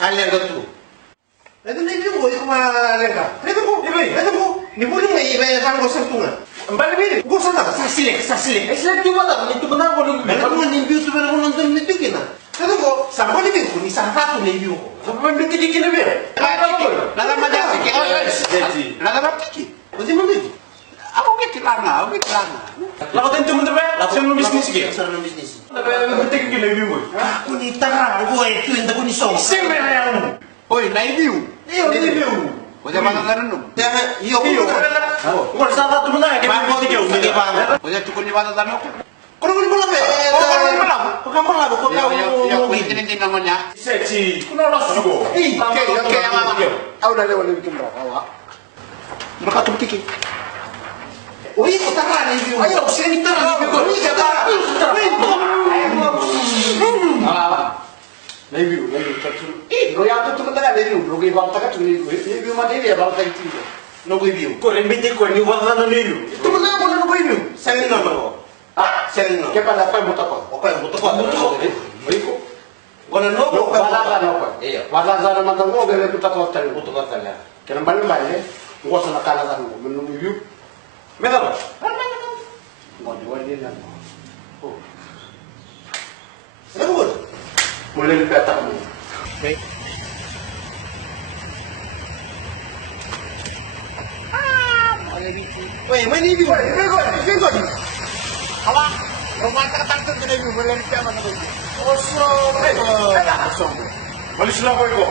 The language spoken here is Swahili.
Alenga tu. Ito na yung ko kumalenga. Ito ko. Ni boleh ngai iba kan ko santunga. Mbali bili. Ko sana sa silik. Ay sila di wala ni tu na ko ni. Bala ko ni biu tu bala ko nandun ni tikina. Ito ko sa ko ni biu ko ni sa hatu ni biu ko. Sa pa biu tiki ni biu. Nada maja tiki. Nada maja tiki. O di mo biu. Ako kilanga. Lako din tu mo ba? Lako sa business ki. Sa business. Naba tiki ni biu mo. Ako ni tara ko ay tu inda ko ni so. Sempre na. Oi, naibiu. Iyo ni biu. Oja bana no. Iyo. Ko sa ta tu na ke Bangko ti kau ni bang. Oja tukuni bana no. Kono ni bola be. Ko kan bola ko ka. Ya kuitin din namanya. Sexy. Kuna la sugo. Oke, mama. Au udah lewat bikin berapa, Wak? Berapa tuh tiki? Oi, kita kan ni biu. Ayo, sini kita ni biu. Ni kita. Naibiu. Lo yang tuh kan naibiu. Lo gay bang takat tuh naibiu mah dia bang takat itu. No ko biu. Ko rembite ko ni wala na niyo. Itu mana mo no ko biu. Seni no no. Seni no. Kaya pala pa buta ko. O kaya buto ko. Oi ko. Wala no ko. Wala no ko. Iya. Wala sa naman ng go gele buta ko tali buto ko tali. Kaya bali bali. Ngo sa nakala sa ngo. Menu biu. Meda ba? Ngo di wali na. Oh. Ano ko? Mulai petak mo. Okay. Wait, may ni biu. Biu. Hawa. Rumah tak tangkap kena biu mulai petak mana biu. Oso. Malis na ko iko.